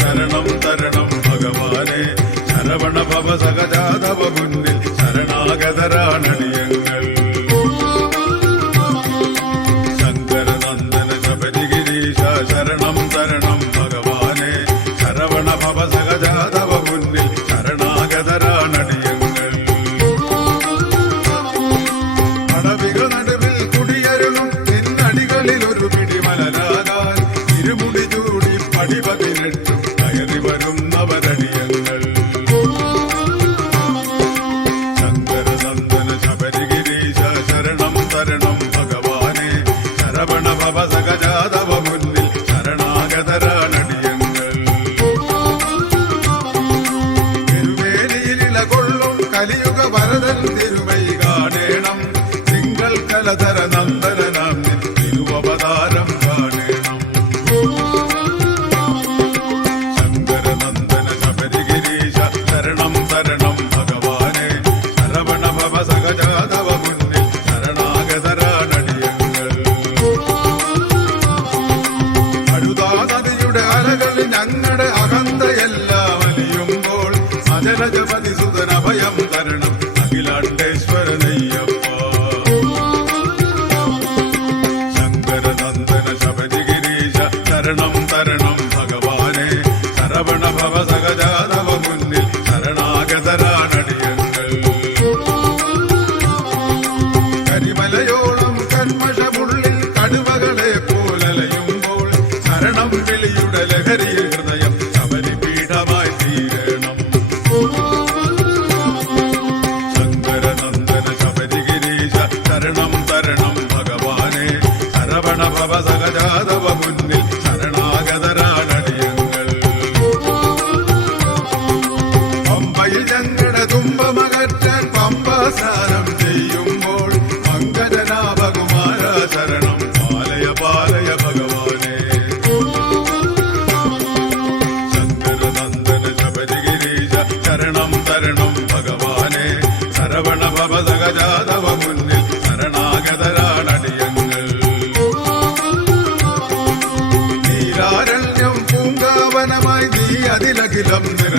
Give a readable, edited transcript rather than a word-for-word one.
ശരണം തരണം ഭഗവാനെ ശരവണ ഭവ സഹജാതവ മുന്നിൽ ശരണാഗതരാണടിയങ്ങൾ ശങ്കരനന്ദന ശബരിഗിരീശ ശരണം തരണം ഭഗവാനെ ശരവണ ഭവ സഹജാതവ മുന്നിൽ ശരണാഗതരാണടിയങ്ങൾ അടവികൾ നടുവിൽ കുടിയരുളും നിന്നടികളിൽ ഒരു പിടിമലരാകാൻ ഇരുമുടി ചൂടി പടിപതിനെട്ടും കയറി വരുന്നവരടിയങ്ങൾ ശങ്കരനന്ദന ശബരിഗിരീശ ശരണം തരണം ഭഗവാനെ ശരവണ ഭവ സഹജാതവ മുന്നിൽ ശരണാഗതരാണടിയങ്ങൾ തിരുവേലിയിലിള കൊള്ളും കലിയുഗ വരദൻ തിരുവൈ കാണേണം തിങ്കൾ കലധര നന്ദനാം തിരുവവതാരം കാണേണം ശങ്കരനന്ദന ശബരിഗിരീശ ശരണം തരണം ഭഗവാനെ ശരവണ ഭവ സഹജാതവ മുന്നിൽ ശരണാഗതരാണടിയങ്ങൾ അഴുതാ നദിയുടെ അലകളിൽ ഞങ്ങളുടെ അകന്തയെല്ലാം അലിയുമ്പോൾ അജലജപതി സുതനഭയം തരണം അഖിലാണ്ടേശ്വരനയ്യപ്പ ശങ്കരനന്ദന ശബരിഗിരീശ ശരണം തരണം ഭഗവാനെ ശരവണ ഭവ സഹജാതവ മുന്നിൽ ശരണാഗതരാണടിയങ്ങൾ കരിമലയോളം കന്മഷമുള്ളിൽ കടുവകളെ പോലലയുമ്പോൾ ശരണം വിളിയുടെ ലഹരിയിൽ ഹൃദയം ശബരിപീഠമായി തീരണം ശങ്കരനന്ദന ശബരിഗിരീശ ശരണം തരണം ഭഗവാനെ ശരവണ ഭവ സഹജാതവ മുന്നിൽ ശരണാഗതരാണടിയങ്ങൾ പമ്പയിൽ ഞങ്ങളുടെ തുമ്പമകറ്റാൻ പമ്പാസ്നാനം ചെയ്യുമ്പോൾ പങ്കജനാഭകുമാര ശരണം പാലയ പാലയ ഭഗവാനെ ശങ്കരനന്ദന ശബരിഗിരീശ ശരണം തരണം ഭഗവാനെ ശരവണ ഭവ സഹജാതവ മുന്നിൽ ശരണാഗതരാണടിയങ്ങൾ നീരാരണ്യം പൂങ്കാവനമായി നീ അതിലഖിലം നിറ